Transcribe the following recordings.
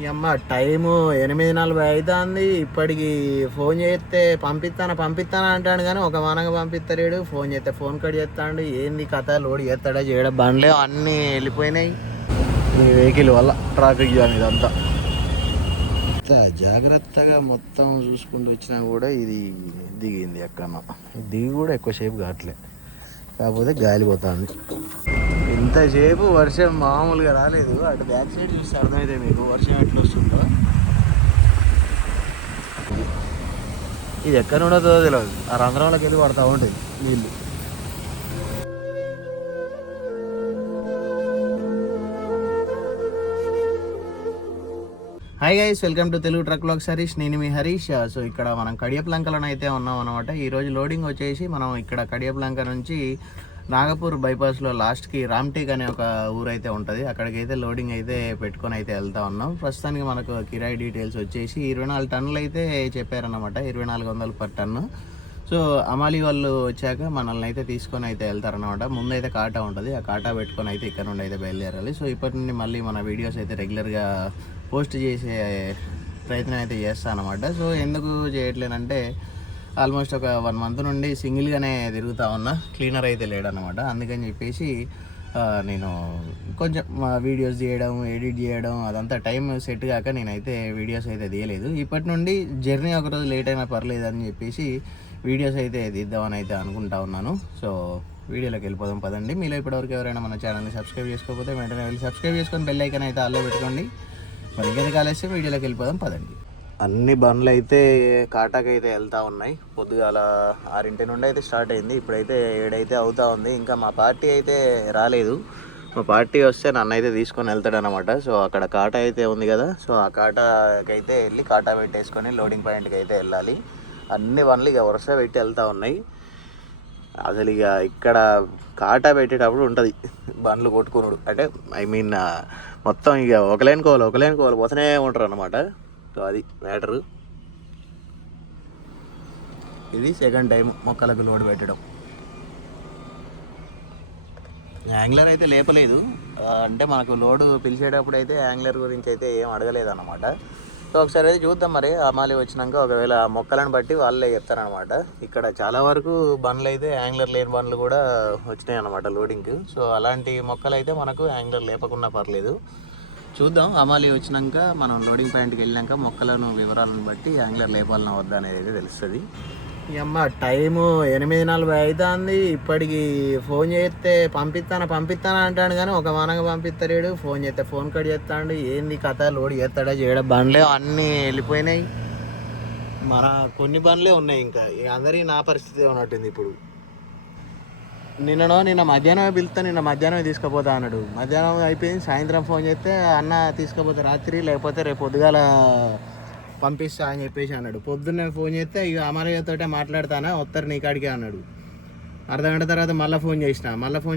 ఈ అమ్మ టైము 8:40 అవుతుంది. ఇప్పటికి ఫోన్ చేస్తే పంపిస్తాను అంటాడు కానీ ఒక మానంగా పంపిస్తలేడు. ఫోన్ చేస్తే ఫోన్ కట్ చేస్తాడు. ఏంది కథ, లోడ్ చేస్తాడా చేయడం, బండ్లే అన్నీ వెళ్ళిపోయినాయి ఈ వెహికల్ వల్ల. ట్రాఫిక్ జామ్ ఇదంతా జాగ్రత్తగా మొత్తం చూసుకుంటూ వచ్చినా కూడా ఇది దిగింది ఎక్కడన్నా. దిగి కూడా ఎక్కువసేపు కావట్లే, కాకపోతే గాలిపోతుంది. ఇంతసేపు వర్షం మామూలుగా రాలేదు. అటు బ్యాక్ సైడ్ చూస్తే అర్థమైతే మీకు వర్షం ఎట్లా వస్తుందో. ఇది ఎక్కడ ఉండదో తెలియదు, ఆ రంధ్రంలోకి వెళ్ళి పడతా ఉంటుంది నీళ్ళు. Hi guys, welcome to Telugu truck vlogs Harish. నేను మీ హరీష్. సో ఇక్కడ మనం కడియప్లంకలను అయితే ఉన్నాం అనమాట. ఈరోజు లోడింగ్ వచ్చేసి మనం ఇక్కడ కడియప్లంక నుంచి నాగపూర్ బైపాస్లో లాస్ట్కి రామ్టేక్ అనే ఒక ఊరు అయితే ఉంటుంది. అక్కడికి అయితే లోడింగ్ అయితే పెట్టుకొని అయితే వెళ్తా ఉన్నాం. ప్రస్తుతానికి మనకు కిరాయి డీటెయిల్స్ వచ్చేసి 24 టన్నులు అయితే చెప్పారనమాట, 2400 పర్ టన్ను. సో అమాలి వాళ్ళు వచ్చాక మనల్ని అయితే తీసుకొని అయితే వెళ్తారనమాట. ముందైతే కాటా ఉంటుంది, ఆ కాటా పెట్టుకొని అయితే ఇక్కడ నుండి అయితే బయలుదేరాలి. సో ఇప్పటి నుండి మళ్ళీ మన వీడియోస్ అయితే రెగ్యులర్గా పోస్ట్ చేసే ప్రయత్నం అయితే చేస్తాను అనమాట. సో ఎందుకు చేయట్లేనంటే ఆల్మోస్ట్ ఒక 1 మంత్ నుండి సింగిల్గానే తిరుగుతూ ఉన్నా, క్లీనర్ అయితే లేడనమాట. అందుకని చెప్పేసి నేను కొంచెం వీడియోస్ తీయడం, ఎడిట్ చేయడం అదంతా టైం సెట్ కాక నేనైతే వీడియోస్ అయితే తీయలేదు. ఇప్పటి నుండి జర్నీ ఒకరోజు లేట్ అయినా పర్లేదు అని చెప్పేసి వీడియోస్ అయితే తీద్దామని అయితే అనుకుంటా ఉన్నాను. సో వీడియోలోకి వెళ్ళిపోదాం పదండి. మీలో ఇప్పటివరకు ఎవరైనా మన ఛానల్ని సబ్స్క్రైబ్ చేసుకోకపోతే వెంటనే వెళ్ళి సబ్స్క్రైబ్ చేసుకొని బెల్ ఐకాన్ అయితే ఆల్లో పెట్టుకోండి. మరి ఇంకెందుకు ఆలస్యం, వీడియోలోకి వెళ్ళిపోదాం పదండి. అన్ని బండ్లు అయితే కాటాకి అయితే వెళ్తూ ఉన్నాయి. పొద్దుగాల 6 నుండి అయితే స్టార్ట్ అయింది, ఇప్పుడైతే 7 అయితే అవుతూ ఉంది. ఇంకా మా పార్టీ అయితే రాలేదు. మా పార్టీ వస్తే నన్ను అయితే తీసుకొని వెళ్తాడనమాట. సో అక్కడ కాటా అయితే ఉంది కదా, సో ఆ కాటాకి అయితే వెళ్ళి కాటా పెట్టేసుకొని లోడింగ్ పాయింట్కి అయితే వెళ్ళాలి. అన్ని బండ్లు ఇక వరుస పెట్టి వెళ్తూ ఉన్నాయి. అసలు ఇక ఇక్కడ కాటా పెట్టేటప్పుడు ఉంటుంది బండ్లు కొట్టుకున్నాడు, అంటే ఐ మీన్ మొత్తం ఇక ఒకలేనుకోవాలి పోతూనే ఉంటారు అనమాట. సో అది మ్యాటరు. ఇది సెకండ్ టైం మొక్కలకు లోడ్ పెట్టడం. యాంగ్లర్ అయితే లేపలేదు, అంటే మనకు లోడు పిలిచేటప్పుడు అయితే యాంగ్లర్ గురించి అయితే ఏం అడగలేదు అన్నమాట. సో ఒకసారి అయితే చూద్దాం, మరి అమాలి వచ్చినాక ఒకవేళ మొక్కలను బట్టి వాళ్ళే చెప్తారనమాట. ఇక్కడ చాలా వరకు బండ్లు అయితే యాంగ్లర్ లేని బండ్లు కూడా వచ్చినాయి అనమాట లోడింగ్కి. సో అలాంటి మొక్కలు అయితే మనకు యాంగ్లర్ లేపకుండా పర్లేదు. చూద్దాం, అమాలి వచ్చినాక మనం లోడింగ్ పాయింట్కి వెళ్ళినాక మొక్కలను వివరాలను బట్టి యాంగ్లర్ లేపాలన్నా వద్దా అనేది అయితే తెలుస్తుంది. ఈ అమ్మ టైము 8:40 అవుతుంది. ఇప్పటికి ఫోన్ చేస్తే పంపిస్తాను అంటాడు కానీ ఒక మానంగా పంపిస్తలేడు. ఫోన్ చేస్తే ఫోన్ కట్ చేస్తాడు. ఏంది కథ, లోడ్ చేస్తాడా చేయడం, బండ్లే అన్నీ వెళ్ళిపోయినాయి. మన కొన్ని బండ్లే ఉన్నాయి, ఇంకా అందరికీ నా పరిస్థితి ఉన్నట్టుంది ఇప్పుడు. నిన్న మధ్యాహ్నం పిలుస్తా, నిన్న మధ్యాహ్నం తీసుకుపోతా అన్నాడు. మధ్యాహ్నం అయిపోయింది, సాయంత్రం ఫోన్ చేస్తే అన్న తీసుకుపోతే రాత్రి, లేకపోతే రేపు పొద్దుగాల పంపిస్తా అని చెప్పేసి అన్నాడు. పొద్దున్నే ఫోన్ చేస్తే ఇక అమరయ్యతోటే మాట్లాడతానా, వస్తారు నీ కాడికే అన్నాడు. అర్ధగంట తర్వాత మళ్ళీ ఫోన్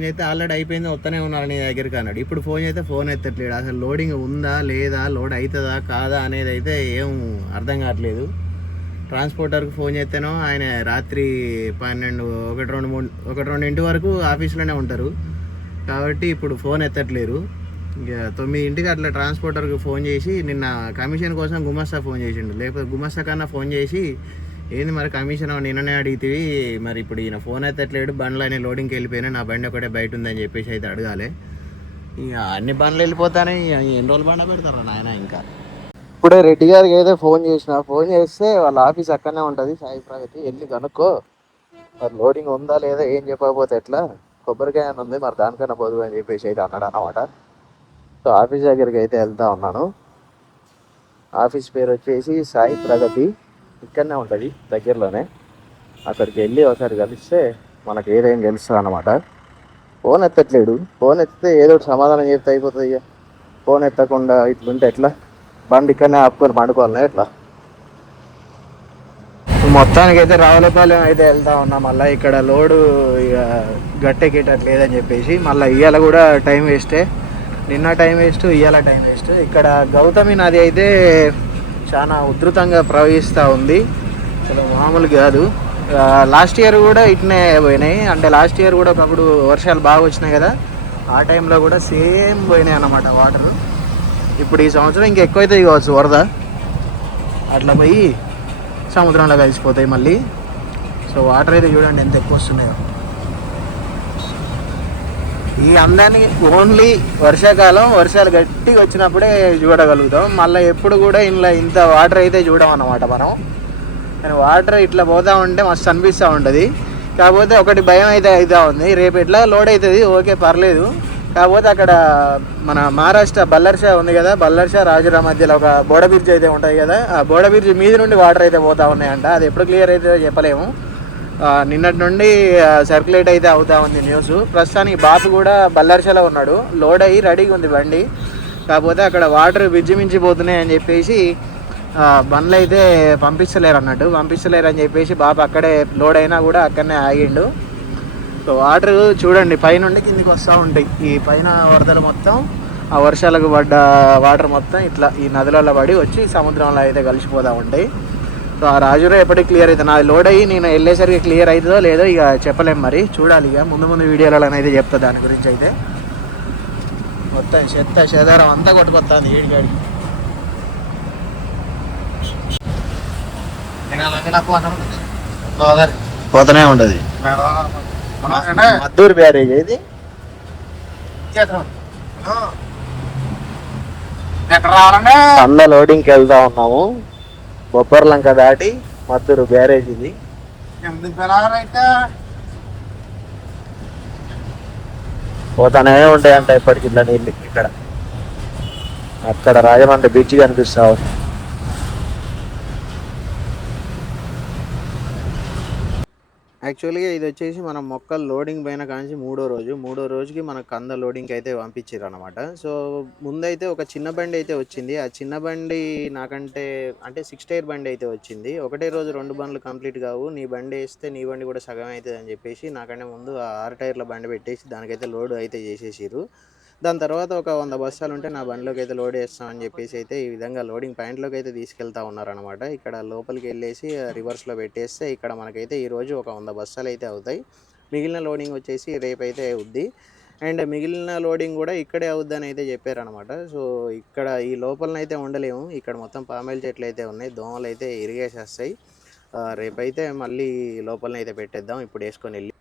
చేస్తే ఆల్రెడీ అయిపోయింది, వస్తూనే ఉన్నారు నీ దగ్గరికి అన్నాడు. ఇప్పుడు ఫోన్ చేస్తే ఫోన్ ఎత్తట్లేడు. అసలు లోడింగ్ ఉందా లేదా, లోడ్ అవుతుందా కాదా అనేది అయితే ఏం అర్థం కావట్లేదు. ట్రాన్స్పోర్టర్కి ఫోన్ చేస్తేనో ఆయన రాత్రి 12, 1, 2 వరకు ఆఫీస్లోనే ఉంటారు కాబట్టి ఇప్పుడు ఫోన్ ఎత్తట్లేరు. ఇక 9 అట్లా ట్రాన్స్పోర్టర్కి ఫోన్ చేసి నిన్న కమిషన్ కోసం గుమస్తా ఫోన్ చేసిండు. లేకపోతే గుమస్తా కన్నా ఫోన్ చేసి ఏంది మరి కమిషన్ నిన్ననే అడిగితే మరి ఇప్పుడు ఈయన ఫోన్ ఎత్తట్లేడు, బండ్లు అనే లోడింగ్కి వెళ్ళిపోయినా, నా బండి ఒకటే బయట ఉందని చెప్పేసి అయితే అడగాలి. ఇక అన్ని బండ్లు వెళ్ళిపోతానే ఎన్ని రోజులు బండ పెడతారు నాయన. ఇంకా ఇప్పుడే రెడ్డి గారికి అయితే ఫోన్ చేస్తే వాళ్ళ ఆఫీస్ అక్కడనే ఉంటుంది, సాయి ప్రగతి, వెళ్ళి కనుక్కో మరి లోడింగ్ ఉందా లేదా, ఏం చెప్పకపోతే ఎట్లా, కొబ్బరికాయ ఉంది మరి దానికన్నా పొదువు అని చెప్పేసి అయితే అన్నాడు అన్నమాట. సో ఆఫీస్ దగ్గరికి అయితే వెళ్తా ఉన్నాను. ఆఫీస్ పేరు వచ్చేసి సాయి ప్రగతి, ఇక్కడనే ఉంటుంది దగ్గరలోనే. అక్కడికి వెళ్ళి ఒకసారి కలిస్తే మనకు ఏదైనా తెలుస్తుంది అన్నమాట. ఫోన్ ఎత్తట్లేడు, ఫోన్ ఎత్తితే ఏదో సమాధానం చెప్తే అయిపోతుంది. ఇక ఫోన్ ఎత్తకుండా ఇట్లుంటే ఎట్లా, బండి ఇక్కడనే ఆపుకొని పండుకోవాలన్నా ఎట్లా. మొత్తానికి అయితే రావులపాలెం అయితే వెళ్తా ఉన్నా. మళ్ళీ ఇక్కడ లోడు ఇక గట్టెక్కేటట్లేదని చెప్పేసి మళ్ళీ ఇవాళ కూడా టైం వేస్టే. నిన్న టైం వేస్ట్, ఇవాళ టైం వేస్ట్. ఇక్కడ గౌతమి నది అయితే చాలా ఉధృతంగా ప్రవహిస్తూ ఉంది, అసలు మామూలు కాదు. లాస్ట్ ఇయర్ కూడా ఇట్నే పోయినాయి, అంటే లాస్ట్ ఇయర్ కూడా ఒకప్పుడు వర్షాలు బాగా వచ్చినాయి కదా, ఆ టైంలో కూడా సేమ్ పోయినాయి అన్నమాట వాటరు. ఇప్పుడు ఈ సంవత్సరం ఇంకా ఎక్కువైతే కావచ్చు వరద, అట్లా పోయి సముద్రంలో కలిసిపోతాయి మళ్ళీ. సో వాటర్ అయితే చూడండి ఎంత ఎక్కువ వస్తున్నాయో. ఈ అందాన్ని ఓన్లీ వర్షాకాలం వర్షాలు గట్టిగా వచ్చినప్పుడే చూడగలుగుతాం. మళ్ళీ ఎప్పుడు కూడా ఇంట్లో ఇంత వాటర్ అయితే చూడం అన్నమాట మనం. కానీ వాటర్ ఇట్లా పోతూ ఉంటే మస్తు అనిపిస్తూ ఉంటుంది. కాకపోతే ఒకటి భయం అయితే అవుతూ ఉంది, రేపు ఎట్లా లోడ్ అవుతుంది ఓకే పర్లేదు. కాకపోతే అక్కడ మన మహారాష్ట్ర బల్లర్షా ఉంది కదా, బల్లర్షా రాజురా మధ్యలో ఒక బోడ బ్రిడ్జ్ అయితే ఉంటుంది కదా, ఆ బోడ బ్రిడ్జ్ మీద నుండి వాటర్ అయితే పోతూ ఉన్నాయంట. అది ఎప్పుడు క్లియర్ అవుతుందో చెప్పలేము. నిన్నటి నుండి సర్క్యులేట్ అయితే అవుతా ఉంది న్యూస్. ప్రస్తుతానికి బాబు కూడా బల్లర్షాలో ఉన్నాడు, లోడ్ అయ్యి రెడీగా ఉంది బండి. కాకపోతే అక్కడ వాటర్ బ్రిడ్జి మించిపోతున్నాయి అని చెప్పేసి బండ్లు అయితే పంపిస్తలేరు అని చెప్పేసి బాబు అక్కడే లోడ్ అయినా కూడా అక్కడనే ఆగిండు. సో వాటర్ చూడండి పైనుండి కిందికి వస్తూ ఉంటాయి. ఈ పైన వరదలు మొత్తం ఆ వర్షాలకు పడ్డ వాటర్ మొత్తం ఇట్లా ఈ నదులలో పడి వచ్చి సముద్రంలో అయితే కలిసిపోతూ ఉంటాయి. సో ఆ రాజురా ఎప్పటికి క్లియర్ అవుతుంది. నాది లోడ్ అయ్యి నేను వెళ్ళేసరికి క్లియర్ అవుతుందో లేదో ఇక చెప్పలేము, మరి చూడాలి. ఇక ముందు వీడియోలలో అయితే చెప్తా దాని గురించి. అయితే మొత్తం చెత్త చెదారం అంతా కొట్టుకొస్తుంది ఏడికాడికి. పోతూనే ఉంటుంది. మద్దూరు బ్యారేజ్ ఇది. అన్న లోడింగ్కి వెళ్తా ఉన్నాము. బొబ్బర్లంక దాటి మద్దూరు బ్యారేజ్ ఇది. పోతానే ఉంటాయంట ఇప్పటికి ఇట్లా నీళ్ళు. ఇక్కడ అక్కడ రాజమండ్రి బీచ్ కనిపిస్తా ఉంది. యాక్చువల్గా ఇది వచ్చేసి మనం మొక్కలు లోడింగ్ పైన కానీ మూడో రోజుకి మనకు కంద లోడింగ్కి అయితే పంపించారు అనమాట. సో ముందైతే ఒక చిన్న బండి అయితే వచ్చింది. ఆ చిన్న బండి నాకంటే అంటే 6 టైర్ బండి అయితే వచ్చింది. ఒకటే రోజు 2 బండ్లు కంప్లీట్ కావు, నీ బండి వేస్తే నీ బండి కూడా సగం అవుతుంది అని చెప్పేసి నాకంటే ముందు ఆ 6 టైర్ల బండి పెట్టేసి దానికైతే లోడ్ అయితే చేసేసారు. దాని తర్వాత ఒక 100 బస్తాలు ఉంటే నా బండిలోకి అయితే లోడ్ చేస్తామని చెప్పేసి అయితే ఈ విధంగా లోడింగ్ పాయింట్లోకి అయితే తీసుకెళ్తా ఉన్నారనమాట. ఇక్కడ లోపలికి వెళ్ళేసి రివర్స్లో పెట్టేస్తే ఇక్కడ మనకైతే ఈరోజు ఒక 100 బస్తాలు అయితే అవుతాయి. మిగిలిన లోడింగ్ వచ్చేసి రేపైతే అవుద్ది. అండ్ మిగిలిన లోడింగ్ కూడా ఇక్కడే అవుద్దని అయితే చెప్పారనమాట. సో ఇక్కడ ఈ లోపలనైతే ఉండలేము, ఇక్కడ మొత్తం పామాయిల్ చెట్లు అయితే ఉన్నాయి, దోమలు అయితే ఇరిగేసేస్తాయి. రేపైతే మళ్ళీ లోపలనైతే పెట్టేద్దాం ఇప్పుడు వేసుకొని వెళ్ళి.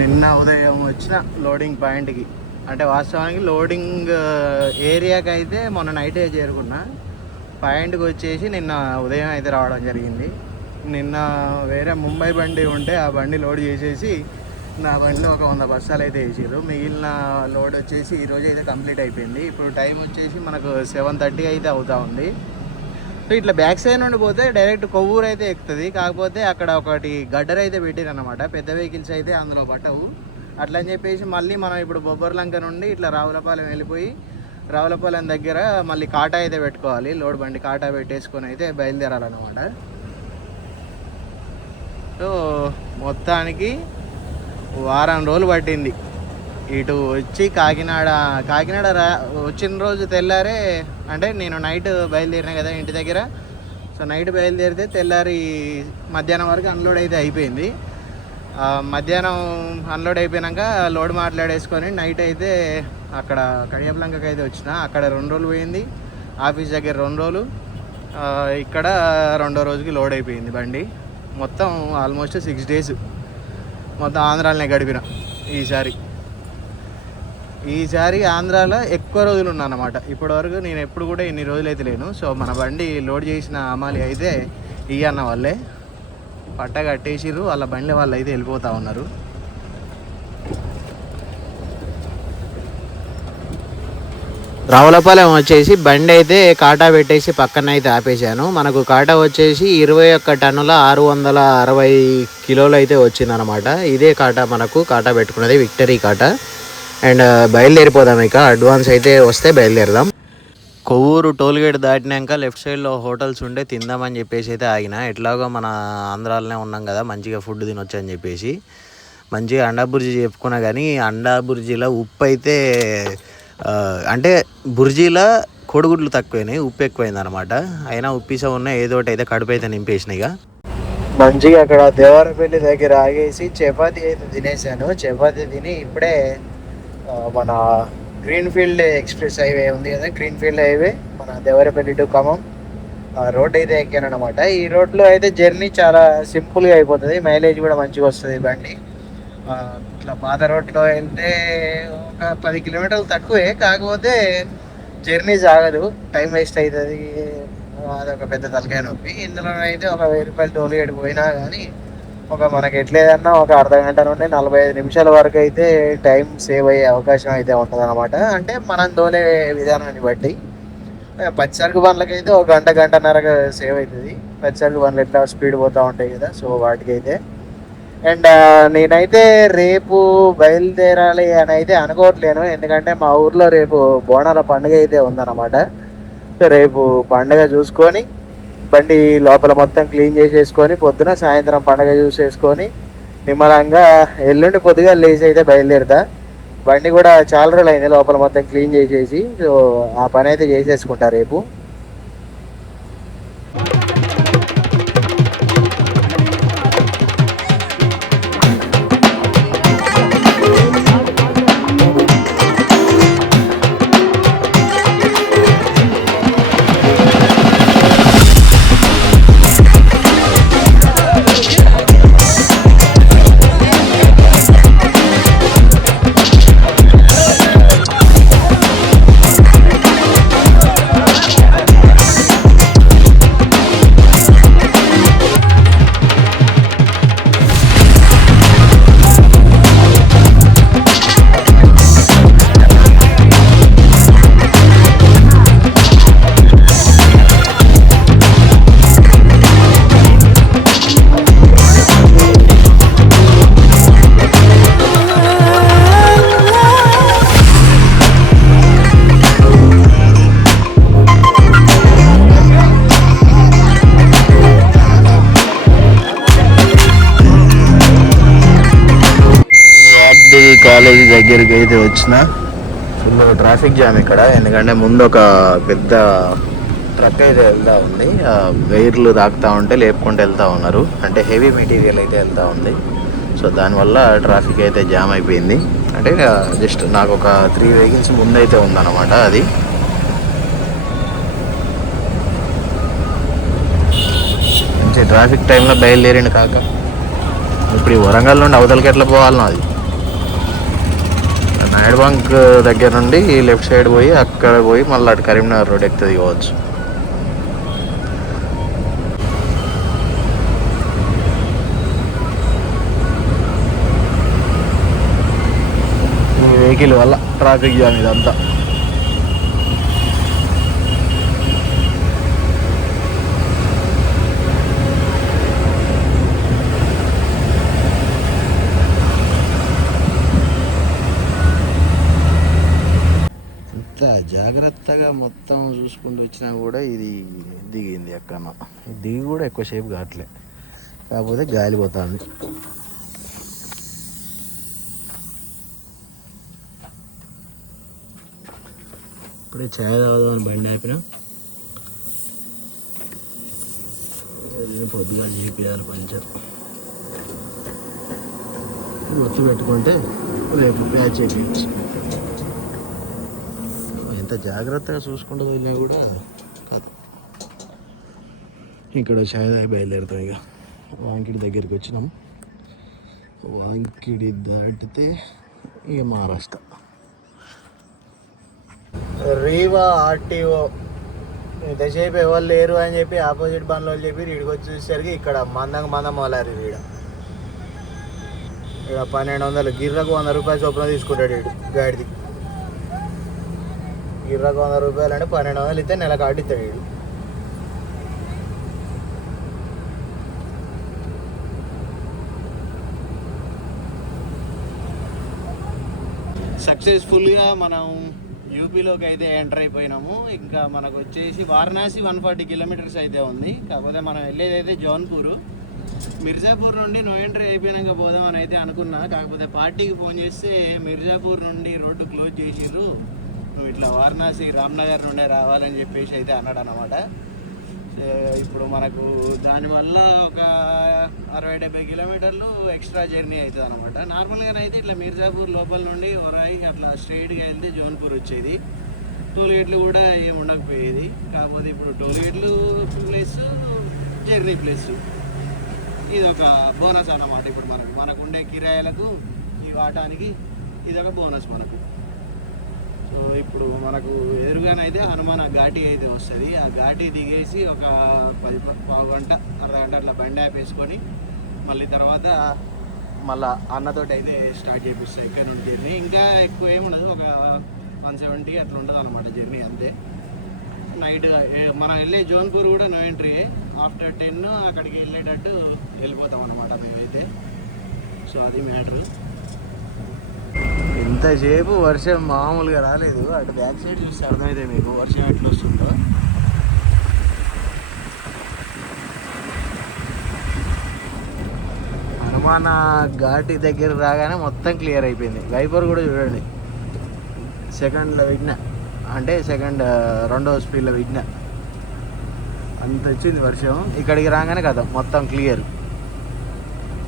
నిన్న ఉదయం వచ్చిన లోడింగ్ పాయింట్కి, అంటే వాస్తవానికి లోడింగ్ ఏరియాకి అయితే మొన్న నైటే చేరుకున్నా. పాయింట్కి వచ్చేసి నిన్న ఉదయం అయితే రావడం జరిగింది. నిన్న వేరే ముంబై బండి ఉంటే ఆ బండి లోడ్ చేసేసి నా బండిలో ఒక 100 బస్తాలు అయితే వేసారు. మిగిలిన లోడ్ వచ్చేసి ఈరోజు అయితే కంప్లీట్ అయిపోయింది. ఇప్పుడు టైం వచ్చేసి మనకు 7:30 అయితే అవుతా ఉంది. సో ఇట్లా బ్యాక్ సైడ్ నుండి పోతే డైరెక్ట్ కొవ్వూరు అయితే ఎక్కుతుంది. కాకపోతే అక్కడ ఒకటి గడ్డర్ అయితే పెట్టారు అనమాట, పెద్ద వెహికల్స్ అయితే అందులో పట్టవు. అట్లా అని చెప్పేసి మళ్ళీ మనం ఇప్పుడు బొబ్బర్లంక నుండి ఇట్లా రావులపాలెం వెళ్ళిపోయి రావులపాలెం దగ్గర మళ్ళీ కాటా అయితే పెట్టుకోవాలి. లోడ్ బండి కాటా పెట్టేసుకొని అయితే బయలుదేరాలన్నమాట. సో మొత్తానికి వారం రోజులు పట్టింది ఇటు వచ్చి కాకినాడ వచ్చిన రోజు తెల్లారే, అంటే నేను నైట్ బయలుదేరినా కదా ఇంటి దగ్గర. సో నైట్ బయలుదేరితే తెల్లారి మధ్యాహ్నం వరకు అన్లోడ్ అయితే అయిపోయింది. మధ్యాహ్నం అన్లోడ్ అయిపోయాక లోడ్ మాట్లాడేసుకొని నైట్ అయితే అక్కడ కడియప్లంకకి అయితే వచ్చిన. అక్కడ 2 రోజులు పోయింది, ఆఫీస్ దగ్గర 2 రోజులు, ఇక్కడ 2వ రోజుకి లోడ్ అయిపోయింది బండి. మొత్తం ఆల్మోస్ట్ 6 డేస్ మొత్తం ఆంధ్రాలోనే గడిపిన. ఈసారి ఆంధ్రాలో ఎక్కువ రోజులు ఉన్నాను అన్నమాట. ఇప్పటివరకు నేను ఎప్పుడు కూడా ఇన్ని రోజులు అయితే లేను. సో మన బండి లోడ్ చేసిన అమ్మాలి అయితే ఈ అన్న వాళ్ళే పట్ట కట్టేసిర్రు, వాళ్ళ బండి వాళ్ళు అయితే వెళ్ళిపోతూ ఉన్నారు. రావులపాలెం వచ్చేసి బండి అయితే కాటా పెట్టేసి పక్కన అయితే ఆపేశాను. మనకు కాటా వచ్చేసి 21 టన్నుల 660 కిలోలు అయితే వచ్చిందనమాట. ఇదే కాటా మనకు కాటా పెట్టుకున్నది, విక్టరీ కాటా. అండ్ బయలుదేరిపోదాం, ఇక అడ్వాన్స్ అయితే వస్తే బయలుదేరదాం. కొవ్వూరు టోల్గేట్ దాటినాక లెఫ్ట్ సైడ్లో హోటల్స్ ఉంటే తిందామని చెప్పేసి అయితే ఆగిన. ఎట్లాగో మన ఆంధ్రాలోనే ఉన్నాం కదా, మంచిగా ఫుడ్ తినొచ్చు అని చెప్పేసి మంచిగా అండా బుర్జీ చెప్పుకున్నా. కానీ అండా బుర్జీలో ఉప్పు అయితే అంటే బుర్జీలో కోడిగుడ్లు తక్కువైనాయి, ఉప్పు ఎక్కువైంది అనమాట. అయినా ఉప్పిసా ఉన్నాయి, ఏదో ఒకటి అయితే కడుపు అయితే నింపేసినాయి. ఇక మంచిగా అక్కడ దేవరపల్లి దగ్గర ఆగేసి చపాతీ అయితే తినేసాను. చపాతీ తిని ఇప్పుడే మన గ్రీన్ఫీల్డ్ ఎక్స్ప్రెస్ హైవే ఉంది కదా, గ్రీన్ఫీల్డ్ హైవే మన దేవరపల్లి టు ఖమ్మం రోడ్ అయితే ఎక్కాను అనమాట. ఈ రోడ్లో అయితే జర్నీ చాలా సింపుల్గా అయిపోతుంది, మైలేజ్ కూడా మంచిగా వస్తుంది బండి. ఇట్లా పాత రోడ్లో వెళ్తే ఒక 10 కిలోమీటర్లు తక్కువే, కాకపోతే జర్నీ సాగదు, టైం వేస్ట్ అవుతుంది, అదొక పెద్ద తలకాయ నొప్పి. ఇందులో అయితే ఒక 1000 రూపాయలు టోల్ గేట్ పోయినా కానీ మనకి ఎట్లేదన్నా ఒక అర్ధగంట నుండి 45 నిమిషాల వరకు అయితే టైం సేవ్ అయ్యే అవకాశం అయితే ఉంటుంది అనమాట. అంటే మనం తోలే విధానాన్ని బట్టి. పచ్చిసరుకు బండ్లకైతే ఒక గంటన్నర సేవ్ అవుతుంది. పచ్చిసరుకు బండ్లు ఎట్లా స్పీడ్ పోతూ ఉంటాయి కదా, సో వాటికైతే. అండ్ నేనైతే రేపు బయలుదేరాలి అని అయితే అనుకోవట్లేను, ఎందుకంటే మా ఊర్లో రేపు బోనాల పండుగ అయితే ఉందన్నమాట. రేపు పండుగ చూసుకొని బండి లోపల మొత్తం క్లీన్ చేసేసుకొని పొద్దున సాయంత్రం పండుగ చూసేసుకొని నిమ్మలంగా ఎల్లుండి పొద్దుగా లేచి అయితే బయలుదేరుతా. బండి కూడా చాలా రోజులు అయింది లోపల మొత్తం క్లీన్ చేసేసి, సో ఆ పని అయితే చేసేసుకుంటా రేపు. కాలేజీ దగ్గరికి అయితే వచ్చిన, ఫుల్ ట్రాఫిక్ జామ్ ఇక్కడ. ఎందుకంటే ముందు ఒక పెద్ద ట్రక్ అయితే వెళ్తూ ఉంది, వైర్లు తాకుతూ ఉంటే లేపుకుంటూ వెళ్తూ ఉన్నారు, అంటే హెవీ మెటీరియల్ అయితే వెళ్తూ ఉంది. సో దానివల్ల ట్రాఫిక్ అయితే జామ్ అయిపోయింది. అంటే జస్ట్ నాకు ఒక 3 వెహికల్స్ ముందైతే ఉందన్నమాట. అది మంచి ట్రాఫిక్ టైంలో బయలుదేరింది కాక. ఇప్పుడు ఈ వరంగల్ నుండి అవతలకి ఎట్లా పోవాలనో అది. నాయుడు బంక్ దగ్గర నుండి లెఫ్ట్ సైడ్ పోయి అక్కడ పోయి మళ్ళీ అటు కరీంనగర్ రోడ్ ఎక్కుతుంది కావచ్చు. ఈ వెహికల్ వల్ల ట్రాఫిక్ జామ్ ఇదంతా. జాగ్రత్తగా మొత్తం చూసుకుంటూ వచ్చినా కూడా ఇది దిగింది ఎక్కడో. దిగి కూడా ఎక్కువసేపు కావట్లే, కాకపోతే గాలిపోతుంది. ఇప్పుడే ఛాయ్ తాగుదామని బండి ఆపినా, పొద్దుగా చేపియాలి పంచర్. ఒత్తి పెట్టుకుంటే రేపు ప్యాచ్ చేయించు. ఎంత జాగ్రత్తగా చూసుకుంటూ వెళ్ళినా కూడా కాదు. ఇక్కడ ఛాయ్ తాగి బయలుదేరుతాం. ఇక వాంకిడి దగ్గరికి వచ్చినాం. వాంకిడి దాటితే ఇక మహారాష్ట్ర. రీవా ఆర్టీఓ ఇంతసేపు ఎవరు లేరు అని చెప్పి ఆపోజిట్ బండ్లో చెప్పి ఇక్కడికి వచ్చి చూసేసరికి ఇక్కడ మందం మొదలారు. ఇక్కడ 1200 గిర్రకు 100 రూపాయలు చొప్పున తీసుకుంటాడు వీడు గాడిది. గిర్రకు 100 రూపాయలు అంటే 1200 ఇస్తే నెల కార్డు ఇస్తాడు వీడు. సక్సెస్ఫుల్గా మనం యూపీలోకి అయితే ఎంటర్ అయిపోయినాము. ఇంకా మనకు వచ్చేసి వారణాసి 140 కిలోమీటర్స్ అయితే ఉంది. కాకపోతే మనం వెళ్ళేది అయితే జౌన్పూర్. మిర్జాపూర్ నుండి నో ఎంట్రీ అయిపోయినాక పోదామని అయితే అనుకున్నా, కాకపోతే పార్టీకి ఫోన్ చేస్తే మిర్జాపూర్ నుండి రోడ్డు క్లోజ్ చేసిర్రు, నువ్వు ఇట్లా వారణాసి రామ్నగర్ నుండే రావాలని చెప్పేసి అయితే అన్నాడు అనమాట. ఇప్పుడు మనకు దానివల్ల ఒక 60-70 కిలోమీటర్లు ఎక్స్ట్రా జర్నీ అవుతుంది అనమాట. నార్మల్గానైతే ఇట్లా మీర్జాపూర్ లోపల నుండి ఒరాయి అట్లా స్ట్రైట్గా వెళ్తే జోన్పూర్ వచ్చేది. టోల్గేట్లు కూడా ఏమి ఉండకపోయేది. కాకపోతే ఇప్పుడు టోల్గేట్లు ప్లస్ జర్నీ ప్లస్ ఇది ఒక బోనస్ అన్నమాట. ఇప్పుడు మనకు ఉండే కిరాయిలకు ఈ వాటానికి ఇది ఒక బోనస్ మనకు. సో ఇప్పుడు మనకు ఎదురుగానైతే హనుమాన్ ఘాటి అయితే వస్తుంది. ఆ ఘాటి దిగేసి ఒక 10 గంట అర్ధగంట అట్లా బండి ఆపేసుకొని మళ్ళీ తర్వాత మళ్ళీ అన్నతోటి అయితే స్టార్ట్ చేపిస్తాయి ఇక్కడ నుండి జర్నీ. ఇంకా ఎక్కువ ఏముండదు, ఒక 170 అట్లా ఉంటుంది అనమాట జర్నీ అంతే. నైట్ మనం వెళ్ళే జోన్పూర్ కూడా నో ఎంట్రీ. ఆఫ్టర్ 10 అక్కడికి వెళ్ళేటట్టు వెళ్ళిపోతాం అనమాట మేమైతే. సో అది మ్యాటరు. ఇంతసేపు వర్షం మామూలుగా రాలేదు. అటు బ్యాక్ సైడ్ చూస్తే అర్థమైతే మీకు వర్షం ఎట్లా వస్తుందో. హనుమాన్ ఘాటి దగ్గర రాగానే మొత్తం క్లియర్ అయిపోయింది. వైపర్ కూడా చూడండి, సెకండ్లో పెట్టిన, అంటే రెండవ స్పీడ్లో పెట్టిన, అంత వచ్చింది వర్షం. ఇక్కడికి రాగానే కదా మొత్తం క్లియర్.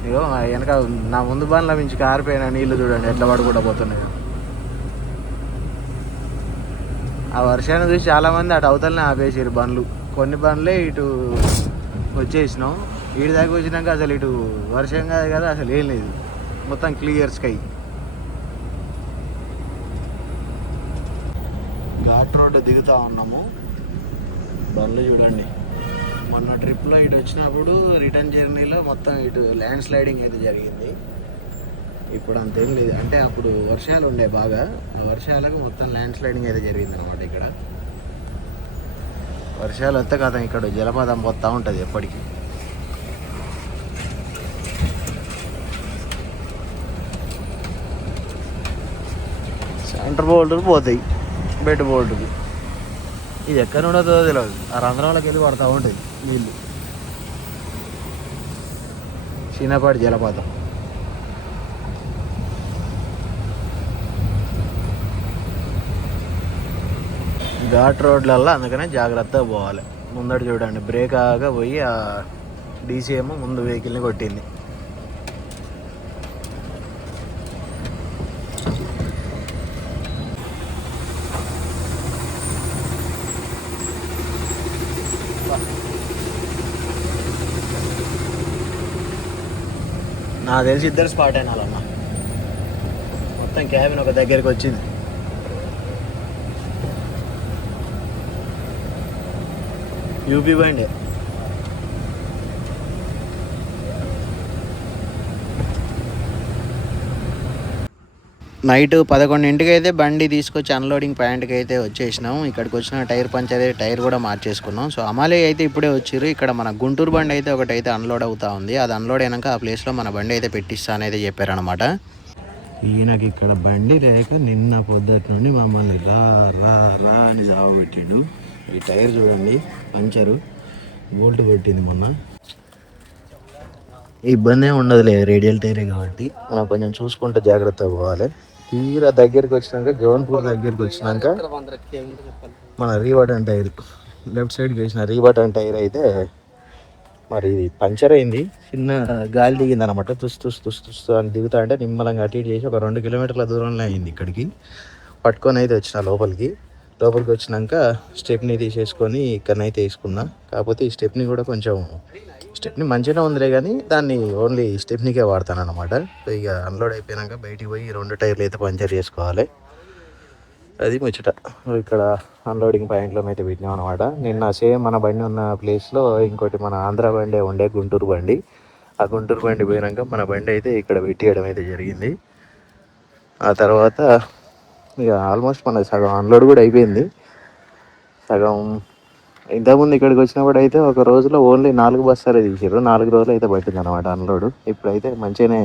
ఇగో వెనక నా ముందు బండ్ల మించి కారిపోయిన నీళ్ళు చూడండి ఎట్లా పడుకుంటూ పోతున్నాయి. ఆ వర్షాన్ని చూసి చాలామంది అటు అవతలనే ఆపేసారు బండ్లు. కొన్ని బండ్లే ఇటు వచ్చేసినాం. ఇటు దాకా వచ్చినాక అసలు ఇటు వర్షం కాదు కదా, అసలు ఏం లేదు, మొత్తం క్లియర్ స్కై. ఘాట్ రోడ్డు దిగుతూ ఉన్నాము. బండ్లు చూడండి, మొన్న ట్రిప్లో ఇటు వచ్చినప్పుడు రిటర్న్ జర్నీలో మొత్తం ఇటు ల్యాండ్ స్లైడింగ్ అయితే జరిగింది. ఇప్పుడు అంతేం లేదు, అంటే అప్పుడు వర్షాలు ఉండే బాగా, ఆ వర్షాలకు మొత్తం ల్యాండ్ స్లైడింగ్ అయితే జరిగింది అనమాట. ఇక్కడ వర్షాలు వస్తే కదా ఇక్కడ జలపాతం పోతూ ఉంటుంది ఎప్పటికీ. సెంటర్ బోల్డర్ పోతాయి బెడ్ బోల్డర్కి. ఇది ఎక్కడ ఉండదో తెలియదు, ఆ రంధ్రంలోకి వెళ్ళి పడుతూ ఉంటుంది నీళ్ళు. చిన్నపాటి జలపాతం. ఘాట్ రోడ్లల్లో అందుకనే జాగ్రత్తగా పోవాలి. ముందట చూడండి, బ్రేక్ ఆగా పోయి ఆ డీసీఎం ముందు వెహికల్ని కొట్టింది. నాకు తెలిసి ఇద్దరు స్పాట్ అయినాలన్న. మొత్తం క్యాబిన్ ఒక దగ్గరికి వచ్చింది. యూపీ బండి. నైట్ 11ంటికి అయితే బండి తీసుకొచ్చి అన్లోడింగ్ పాయింట్కి అయితే వచ్చేసినాం. ఇక్కడికి వచ్చిన టైర్ పంచర్ అయితే టైర్ కూడా మార్చేసుకున్నాం. సో అమాలే అయితే ఇప్పుడే వచ్చారు. ఇక్కడ మన గుంటూరు బండి అయితే ఒకటైతే అన్లోడ్ అవుతా ఉంది. అది అన్లోడ్ అయినాక ఆ ప్లేస్లో మన బండి అయితే పెట్టిస్తా అనేది చెప్పారనమాట. ఈయనకి ఇక్కడ బండి లేక నిన్న పొద్దుటి నుండి మమ్మల్ని రా రా రా అని జావబెట్టిండు. ఈ టైర్ చూడండి పంచరు, బోల్ట్ కొట్టింది మొన్న. ఇబ్బంది ఏమి ఉండదులే, రేడియల్ టైరే కాబట్టి మనం కొంచెం చూసుకుంటే జాగ్రత్తగా పోవాలి. తీరా దగ్గరికి వచ్చినాక, జోన్పూర్ దగ్గరికి వచ్చినాక మన రీబటన్ టైర్ లెఫ్ట్ సైడ్కి వేసిన రీబటన్ టైర్ అయితే మరి పంచర్ అయింది. చిన్న గాలి దిగింది అనమాట. తుస్తు అని దిగుతా అంటే నిమ్మలంగా అటు ఇటు చేసి ఒక 2 కిలోమీటర్ల దూరంలో అయింది. ఇక్కడికి పట్టుకొని అయితే వచ్చిన లోపలికి వచ్చినాక స్టెప్ని తీసేసుకొని ఇక్కడనైతే వేసుకున్నా. కాకపోతే ఈ స్టెప్ని కూడా కొంచెం స్టెప్ని మంచిగా ఉందిలే కానీ దాన్ని ఓన్లీ స్టెప్నికే వాడతాను అనమాట. సో ఇక అన్లోడ్ అయిపోయాక బయటికి పోయి 2 టైర్లు అయితే పంచర్ చేసుకోవాలి. అది ముచ్చట. ఇక్కడ అన్లోడింగ్ పాయింట్లో అయితే పెట్టినాం అనమాట. నిన్న సేమ్ మన బండి ఉన్న ప్లేస్లో ఇంకోటి మన ఆంధ్ర బండి ఉండే, గుంటూరు బండి. ఆ గుంటూరు బండి పోయినాక మన బండి అయితే ఇక్కడ పెట్టేయడం అయితే జరిగింది. ఆ తర్వాత ఇక ఆల్మోస్ట్ మన సగం అన్లోడ్ కూడా అయిపోయింది. సగం ఇంతకుముందు ఇక్కడికి వచ్చినప్పుడు అయితే ఒక రోజులో ఓన్లీ 4 బస్తాలే తీసారు. 4 రోజులు అయితే పట్టింది అనమాట అన్లోడ్. ఇప్పుడైతే మంచిగానే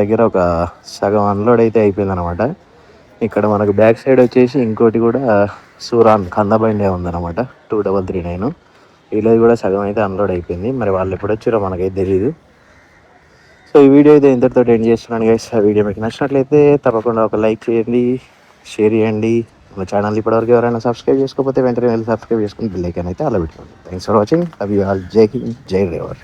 దగ్గర ఒక సగం అన్లోడ్ అయితే అయిపోయింది అనమాట. ఇక్కడ మనకు బ్యాక్ సైడ్ వచ్చేసి ఇంకోటి కూడా సూరాన్ కందబండే ఉందన్నమాట, 2339. వీళ్ళది కూడా సగం అయితే అన్లోడ్ అయిపోయింది. మరి వాళ్ళు ఎప్పుడు వచ్చారో మనకైతే తెలియదు. సో ఈ వీడియో అయితే ఇంతటితో ఎండ్ చేస్తున్నాను గైస్. ఆ వీడియో మీకు నచ్చినట్లయితే తప్పకుండా ఒక లైక్ చేయండి, షేర్ చేయండి. మన ఛానల్ ఇప్పటివరకు ఎవరైనా సబ్స్క్రైబ్ చేసుకోకపోతే వెంటనే వెళ్ళి సబ్స్క్రైబ్ చేసుకుని బెల్ ఐకాన్ అయితే అలా పెట్టుకోండి. Thanks for watching. Love you all. జై హింద్, జై రేవర్.